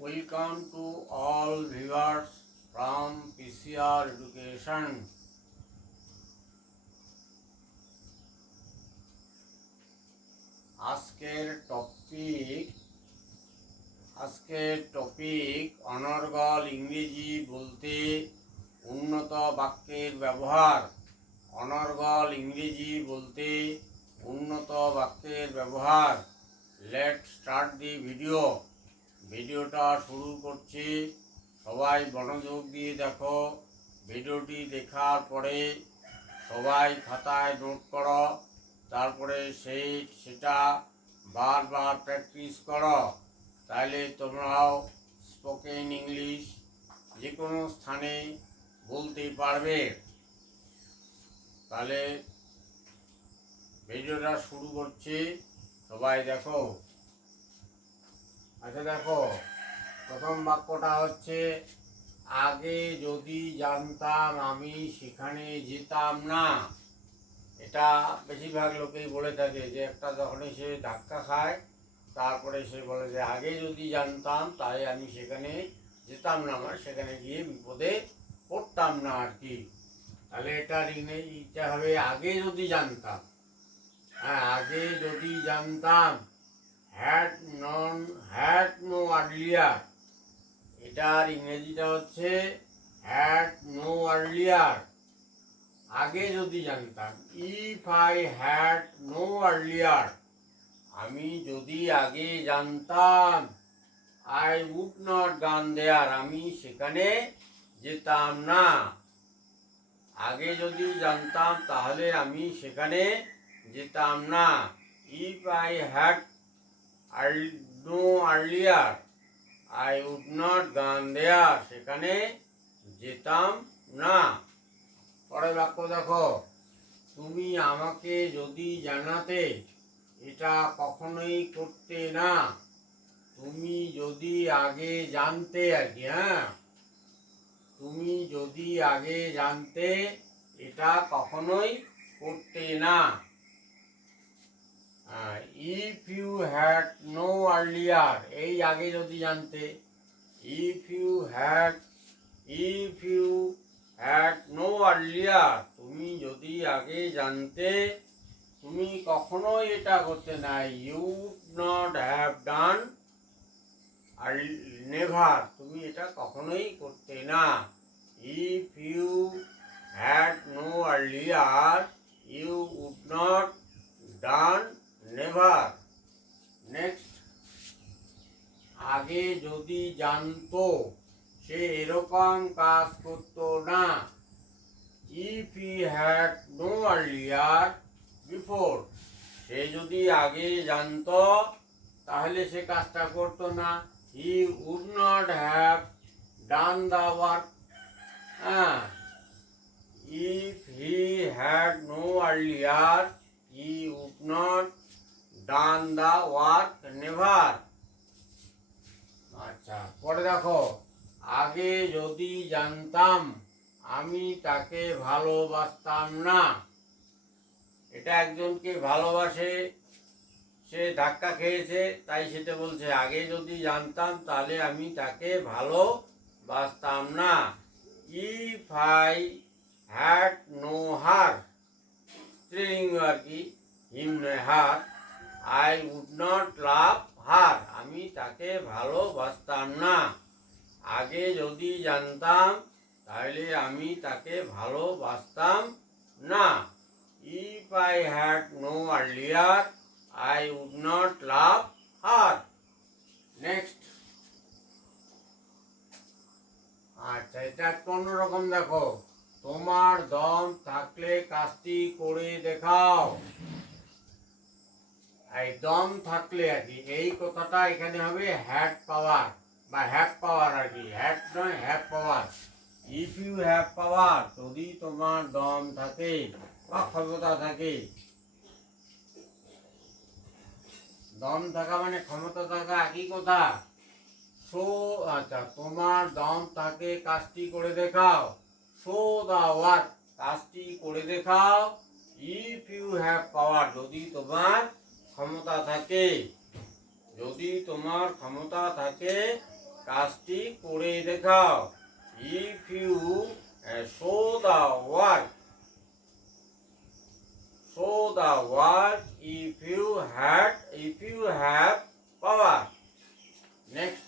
Welcome to all viewers from PCR Education. আজকের topic অনর্গল ইংরেজি বলতে উন্নত বাক্যের ব্যবহার। অনর্গল ইংরেজি বলতে উন্নত বাক্যের ব্যবহার। লেটস স্টার্ট দি ভিডিওটা শুরু করছি। সবাই মনোযোগ দিয়ে দেখো। ভিডিওটি দেখার পরে সবাই খাতায় নোট করো, তারপরে সেটা বারবার প্র্যাকটিস করো। তাহলে তোমরাও স্পোকেন ইংলিশ যে কোনো স্থানে বলতে পারবে। তাহলে ভিডিওটা শুরু করছি, সবাই দেখো। আচ্ছা দেখো, প্রথম বাক্যটা হচ্ছে, আগে যদি জানতাম আমি সেখানে যেতাম না। এটা বেশিরভাগ লোকেই বলে থাকে যে একটা যখনই সে ধাক্কা খায় তারপরে সে বলে যে আগে যদি জানতাম তাই আমি সেখানে যেতাম না, মানে সেখানে গিয়ে বিপদে পড়তাম না আর কি। তাহলে এটার ইংরেজিটা হবে আগে যদি জানতাম। হ্যাঁ, আগে যদি জানতাম, হ্যাড নো আর্লিয়ার। এটার ইংরেজিটা হচ্ছে হ্যাড নো আর্লিয়ার। আগে যদি জানতাম, if I had no earlier, আমি যদি আগে জানতাম, আই উড নট গান দেয়ার, আমি সেখানে যেতাম না। আগে যদি জানতাম তাহলে আমি সেখানে যেতাম না। If I had no earlier, I would not gone there, সেখানে যেতাম না। পরের বাক্য দেখো, তুমি আমাকে যদি জানাতে, এটা কখনোই করতে না। তুমি যদি আগে জানতে আর কি। হ্যাঁ, তুমি যদি আগে জানতে, এটা কখনোই করতে না। If you had no earlier, এই আগে যদি জানতে। If you had no earlier, তুমি যদি আগে জানতে, তুমি কখনোই এটা করতে না। You would not have done, never, তুমি এটা কখনোই করতে না। If you had no earlier, you would not done, never. Next, আগে যদি জানতো সে এরকম কাজ করতো না। If he had no earlier before, সে যদি আগে জানতো তাহলে সে কাজটা করতো না। He would not have done the work. হ্যাঁ, if he had no earlier, he would not done the work, never. আচ্ছা, পরে দেখো, আগে যদি জানতাম আমি তাকে ভালোবাসতাম না। এটা একজনকে ভালোবাসে, সে ধাক্কা খেয়েছে, তাই সেটা বলছে আগে যদি জানতাম তাহলে আমি তাকে ভালোবাসতাম না। If I had known her, স্ত্রীলিঙ্গ আর কি, হিম নয় her, I would not love her, আমি তাকে ভালোবাসতাম না। আগে যদি জানতাম তাহলে আমি তাকে ভালোবাসতাম না। If I had no earlier, I would not love her. Next, আচ্ছা, এটা একটু অন্যরকম দেখো। তোমার দম থাকলে কাজটি করে দেখাও। এই দম থাকলে আর কি, এই কথাটা এখানে হবে হ্যাড পাওয়ার বা হ্যাভ পাওয়ার আর কি। হ্যাড নয়, have power. If you have power, যদি তোমার দম থাকে বা ক্ষমতা থাকে। দম থাকা মানে ক্ষমতা থাকা একই কথা। সো, আচ্ছা, তোমার দম থাকে কাজটি করে দেখাও। শো দা ওয়ার্ক, কাজটি করে দেখাও। ইফ ইউ হ্যাভ পাওয়ার, যদি তোমার ক্ষমতা থাকে। যদি তোমার ক্ষমতা থাকে কাজটি করে দেখাও। If you show the work, show the work if you have power. Next,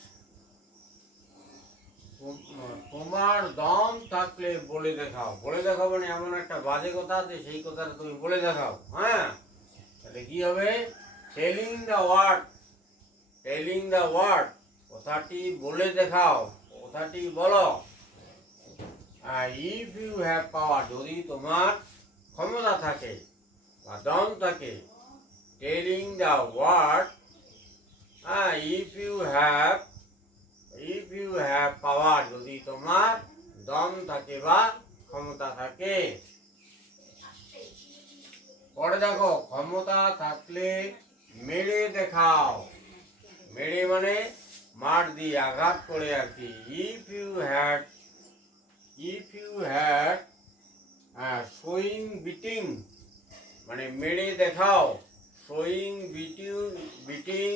তোমার দম থাকলে বলে দেখাও। বলে দেখাও মানে এমন একটা বাজে কথা আছে, সেই কথাটা তুমি বলে দেখাও। হ্যাঁ, তাহলে কি হবে? Telling the word, telling the word, কথাটি বলে দেখাও, কথাটি বলো। ইফ ইউ হ্যাভ পাওয়ার, যদি তোমার ক্ষমতা থাকে বা দম থাকে। Telling the word, if you have power, যদি তোমার দম থাকে বা ক্ষমতা থাকে। পরে দেখো, ক্ষমতা থাকলে মেরে দেখাও। মেরে মানে মার দিয়ে, আঘাত করে আর কি। If you had showing beating, মানে মেরে দেখাও। Showing beating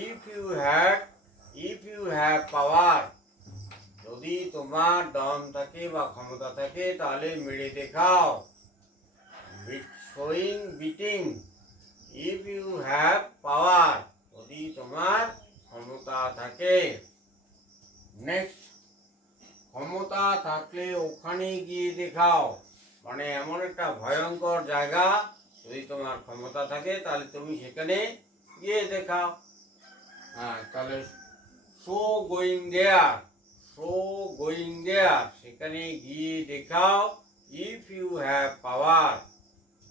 if you have power, যদি তোমার দম থাকে বা ক্ষমতা থাকে তাহলে মেরে দেখাও। Showing beating if you have power, যদি তোমার ক্ষমতা থাকে। নেক্সট, ক্ষমতা থাকলে ওখানে গিয়ে দেখাও, মানে এমন একটা ভয়ঙ্কর জায়গা, যদি তোমার ক্ষমতা থাকে তাহলে তুমি সেখানে গিয়ে দেখাও। হ্যাঁ, তাহলে show going there, show going there, সেখানে গিয়ে দেখাও। ইফ ইউ হ্যাভ পাওয়ার,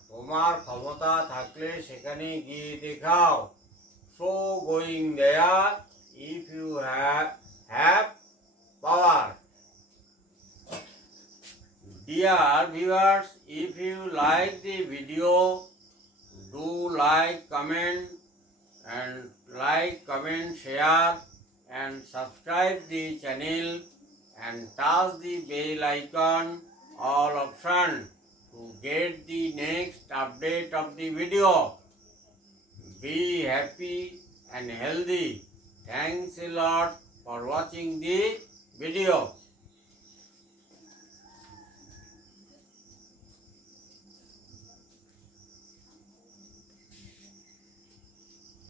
তোমার ক্ষমতা থাকলে সেখানে গিয়ে দেখাও। Show going there if you have power. Dear viewers, if you like the video, do comment, share and subscribe the channel and touch the bell icon all option to get the next update of the video. Be happy and healthy. Thanks a lot for watching the video.